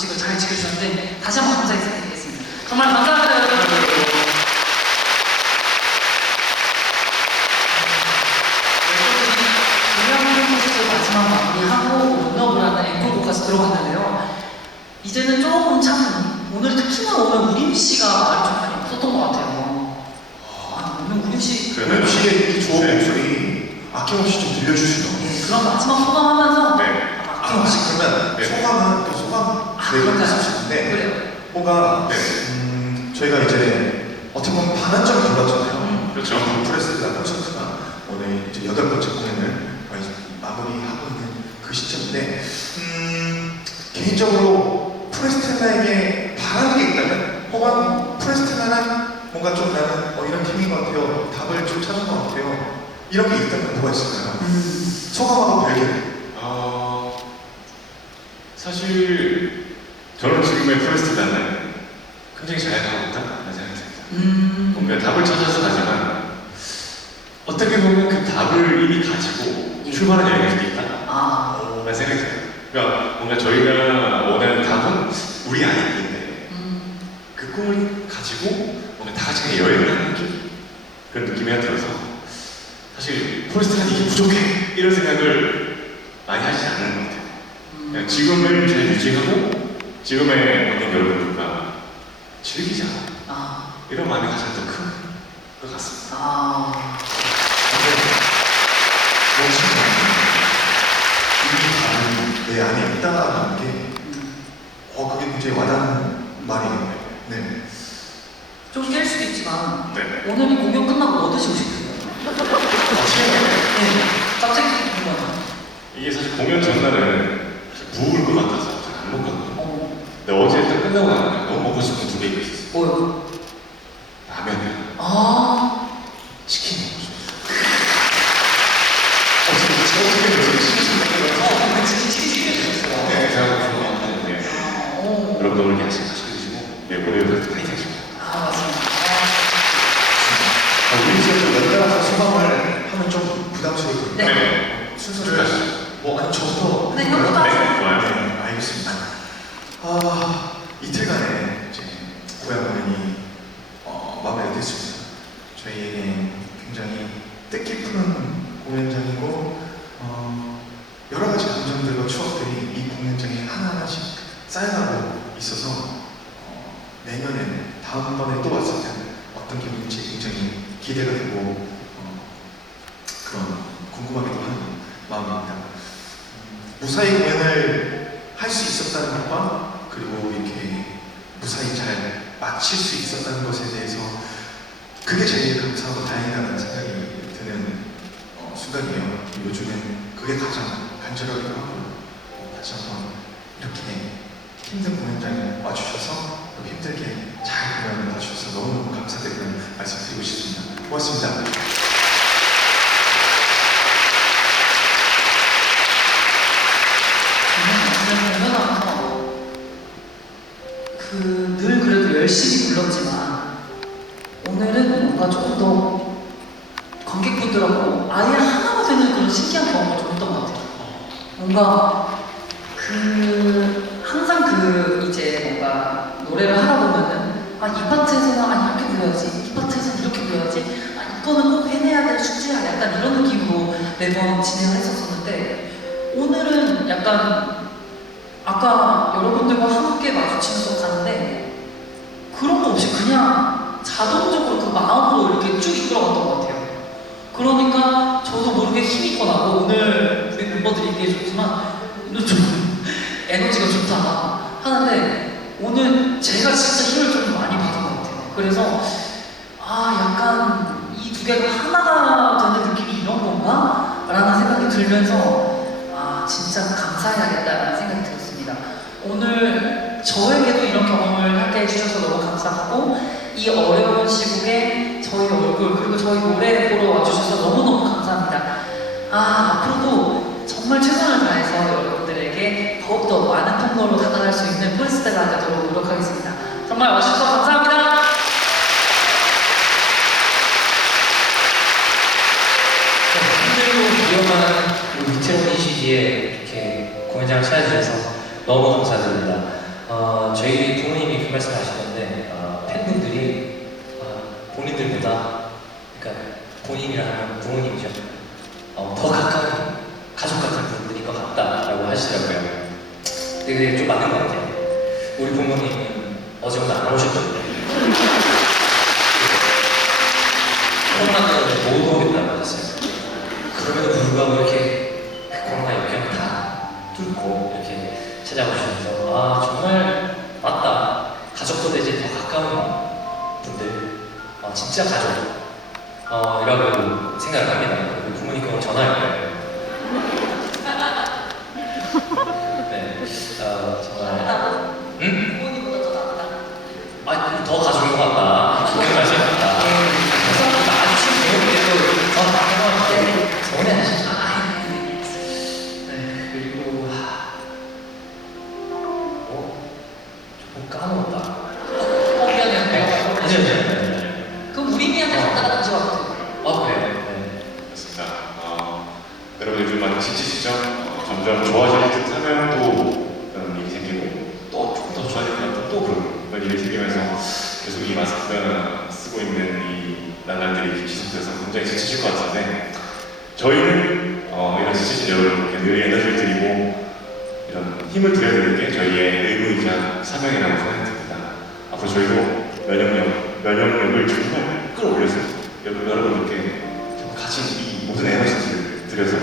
규칙을 잘 지켜주셨는데 다시 한번 감사 인사드리겠습니다. 정말 감사합니다 여러분. 마지막 마무리하고 앵콜곡까지 들어갔는데요. 이제는 조금 참 오늘 특히나 오늘 우림 씨가 말이 좀 많이 없었던 것 같아요. 아, 오늘 우림 씨 그러면 씨의 이 좋은 네. 목소리 아낌없이 좀 들려주시죠. 예, 그런 마지막 소감하면서 네. 혹시 그러면 네. 소감은 또 소감 아? 있을 수 있는데 그래요. 뭔가 네. 음, 저희가 이제 어떻게 보면 반환점을 돌았잖아요. 음. 그렇죠. 프레스가 콘서트가 오늘 이제 여덟 번째 공연을 거의 마무리하고 있는 그 시점인데 음, 개인적으로 프레스텔라에게 바라는 게 있다면 혹은 프레스텔라는 뭔가 좀 나는 어, 이런 팀인 것 같아요. 답을 좀 찾은 것 같아요. 이런 게 있다면 뭐가 있을까요? 음, 소감하고 별개. 어, 사실 저는 지금의 프레스티다는 굉장히 잘 가고 있다는 생각이 듭니다. 음, 뭔가 답을 찾아서 가지만 어떻게 보면 그 답을 이미 가지고 출발한 여행일 수도 있다. 아, 라는 생각이 들어요. 그러니까 뭔가 저희가 원하는 답은 우리 안에 있는데 음, 그 꿈을 가지고 뭔가 다 같이 그냥 여행을 하는 느낌 그런 느낌이 들어서 사실 폴스트는 이게 부족해 이런 생각을 많이 하지 않는 것 같아요. 그냥 음, 지금을 잘 유지하고 지금의 모든 여러분들과 즐기자 아, 이런 마음이 가장 더큰것 같습니다. 아, 이미 답은 내 안에 있다는 게, 음. 어, 그게 굉장히 와닿는 말이에요. 네. 좀 깰 수도 있지만 네. 오늘 이 공연 끝나고 뭐 드시고 싶으세요? 네, 갑자기 궁금하다. 이게 사실 공연 전날은 부을 것 같아서 잘 안 먹거든요. 어, 근데 어제 딱 끝나고 나니까 너무 먹고 싶은 두 개가 있었어요. 뭐요? 라면이랑 아, 치킨 먹고 싶었어요. 어, 지금 제가 어떻게 그래서 치킨 먹고 어, 근데 진짜 치킨 시켜주셨어요. 네, 제가 그런 거 같았는데 어, 여러분들 오늘 야식 맛있게 드시고 네, 월요일에 파이팅 하시고 아, 맞습니다. 아, 우리 집에서 연달아서 소감을 하면 좀 부담스러워요. 네. 네. 순서를 가시죠. 뭐 아니 저부터 네, 형부터 하세요. 네, 좋아요. 네, 알겠습니다. 아 이틀간의 고향 공연이 어, 마무리가 됐습니다. 저희에게 굉장히 뜻깊은 공연장이고 어, 여러 가지 감정들과 추억들이 이 공연장에 하나하나씩 쌓여가고 있어서 어, 내년에 다음번에 또 왔을 때 어떤 기분일지 굉장히 기대가 되고 어, 그런 궁금하기도 하는 마음입니다. 음, 무사히 공연을 할 수 있었다는 것과 그리고 이렇게 무사히 잘 마칠 수 있었다는 것에 대해서 그게 제일 감사하고 다행이라는 생각이 드는 어, 순간이에요. 요즘엔 그게 가장 간절하기도 하고 어, 다시 한번 이렇게 힘든 공연장에 와주셔서 또 힘들게 잘 공연을 봐주셔서 너무너무 감사드리는 말씀 드리고 싶습니다. 고맙습니다. 열심히 불렀지만 오늘은 뭔가 조금 더 관객분들하고 아예 하나가 되는 그런 신기한 경험을 좀 했던 것 같아요. 뭔가 그 항상 그 이제 뭔가 노래를 하다 보면은 아이 파트에서는 아 이렇게 불러야지 이 파트에서는 이렇게 불러야지 아 이거는 꼭 해내야 될 숙제야 약간 이런 느낌으로 매번 진행을 했었었는데 오늘은 약간 아까 여러분들과 함께 마주치면서 가는데 그런 거 없이 그냥 자동적으로 그 마음으로 이렇게 쭉 이끌어갔던 것 같아요. 그러니까 저도 모르게 힘이 더 나고 오늘 우리 멤버들이 얘기해 줬지만 오늘 좀 에너지가 좋다 하는데 오늘 제가 진짜 힘을 좀 많이 받은 것 같아요. 그래서 아 약간 이 두 개가 하나가 되는 느낌이 이런 건가? 라는 생각이 들면서 저에게도 이런 경험을 하게 해주셔서 너무 감사하고 이 어려운 시국에 저희 얼굴 그리고 저희 노래 보러 와주셔서 너무너무 감사합니다. 아 앞으로도 정말 최선을 다해서 여러분들에게 더욱더 많은 통로로 다가갈 수 있는 폴스테가 되도록 노력하겠습니다. 정말 와주셔서 감사합니다. 위험한 이 위태로운 이 시기에 이렇게 공연장을 찾아주셔서 너무 감사드립니다. 어, 저희 부모님이 그 말씀 하시는데 어, 팬분들이 어, 본인들보다 그러니까 본인이라 하면 부모님이죠. 어, 더 가까운 가족 같은 분들인 것 같다라고 하시더라고요. 근데 그게 좀 맞는 것 같아요. 우리 부모님은 어제 오늘 안 오셨거든요. 코로나 때문에 못 오겠다고 하셨어요. 그럼에도 불구하고 이렇게 코로나 역경을 다 뚫고 이렇게 찾아오시 진짜 가족. 어, 이라고 생각을 합니다. 우리 부모님께 전화할 거예요 일이 생기면서 계속 이 마스크 쓰고 있는 이 난란들이 지속돼서 굉장히 지치실 것 같은데 저희는 어, 이런 지치신 여러분께 늘 에너지를 드리고 이런 힘을 드려드리는 게 저희의 의무이자 사명이라고 생각이 듭니다. 앞으로 저희도 면역력, 면역력을 정말 끌어올려서 여러분, 여러분들께 좀 가진 이 모든 에너지를 들여서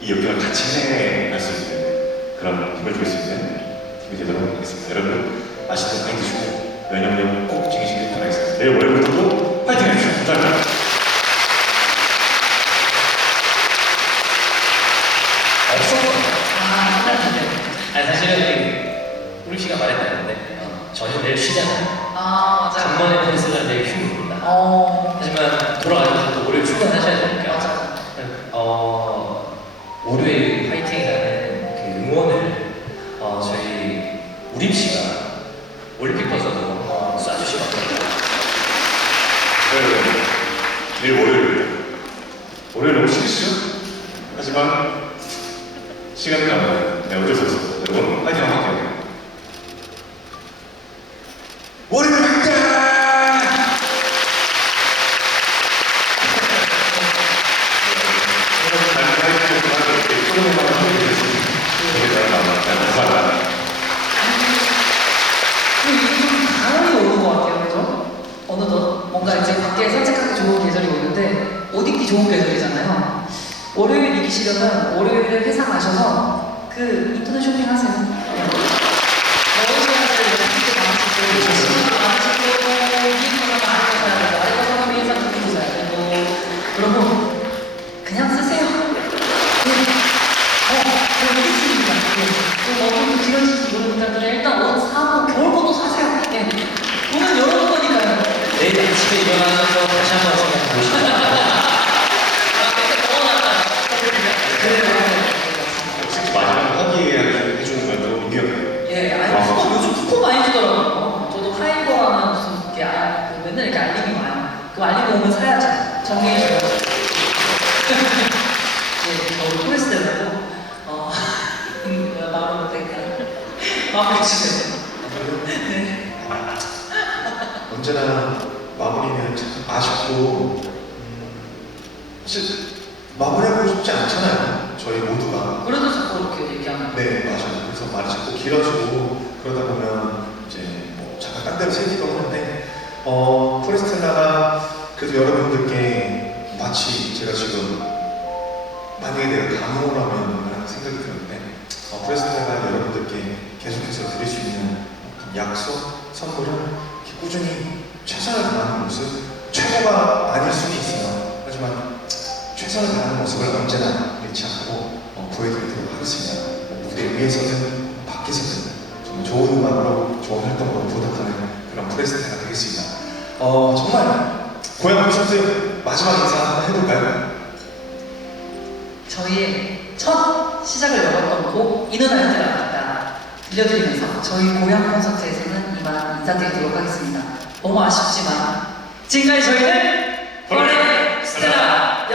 이 역경을 같이 해낼 수 있는 그런 힘을 줄 수 있는 힘이 되도록 하겠습니다. 여러분 거 많이 드시고 면역력 꼭 챙기시길 바라겠습니다. 내일 월요일부터도 파이팅. 아, 끝났는데. 아니, 사실은 우리 씨가 말했다는데, 어, 저는 내일 쉬잖아요. 아, 맞아. 간만에 펜스는 내일 휴무입니다. 어, 하지만 돌아가셔서 또 월요일 출근하셔야 되니까. 맞아. 어, 월요일 화이팅이라는 그 응원을 어, 저희 우림 씨가 올림픽 버서도 어, 쏴주시면 어떨까요? 여러분 내일 월요일입니다. 월요일 너무 싫으시죠? 하지만 시간이 남아요. 네, 어쩔 수 없어. 여러분 파이팅 한번 할게요. 이게 좀 가을이 오는 것 같아요, 그죠? 어느덧 뭔가 이제 밖에 산책하기 좋은 계절이 오는데 옷 입기 좋은 계절이잖아요. 월요일 이기시려면 월요일에 회사 가셔서 그 인터넷 쇼핑 하세요. 네. 러시아에서 이렇게 많으시고, 시간도 많으시고, 이인터넷 많이 사야 되고, 알고 사람이 회사 크기도 사야 되고, 여러분 쓰세요. 네. 어, 저 여기 있습니다. 네. 또 너무 길어질지 모르니까 일단 옷 사고 겨울 것도 사세요. 네. 오늘 여러분 거니까요. 내일 아침에 일어나서 다시 한번 생각해 보시죠. 혹시 마지막 확인해 주는 건또 민규형. 예, 아니 쿠폰 요즘 쿠폰 많이 주더라고요. 저도 하이버 하면 무슨 이렇게 아, 그 맨날 이렇게 알림이 와요. 그 알림 오면 사야죠. 정리해 줘요. 언제나 마무리는 참 아쉽고 음, 사실 마무리하고 싶지 않잖아요. 저희 모두가. 그래도 자꾸 이렇게 얘기하는 거. 네, 맞아요. 그래서 말이 자꾸 길어지고 그러다 보면 이제 뭐 잠깐 딴 데로 새기도 하는데 어, 포레스텔라가 그래도 여러분들께 마치 제가 지금 만약에 내가 가능하면 라는 생각이 드는데 어, 포레스텔라가 여러분들께 계속해서 드릴 수 있는 약속, 선물은 꾸준히 최선을 다하는 모습 최고가 아닐 수는 있어요. 하지만 최선을 다하는 모습을 언제나 잃지 않고 어, 보여드리도록 하겠습니다. 뭐 무대 위에서든 밖에서든 정말 좋은 음악으로 좋은 활동으로 보답하는 그런 프레스테가 되겠습니다. 어, 정말 고향 콘서트 마지막 인사 한번 해볼까요? 저희의 첫 시작을 열었던 곡 이는 알뜰하다 들려드리면서 저희 고향 콘서트에서는 이만 인사드리도록 하겠습니다. 너무 아쉽지만 지금까지 저희는 포레 스텔라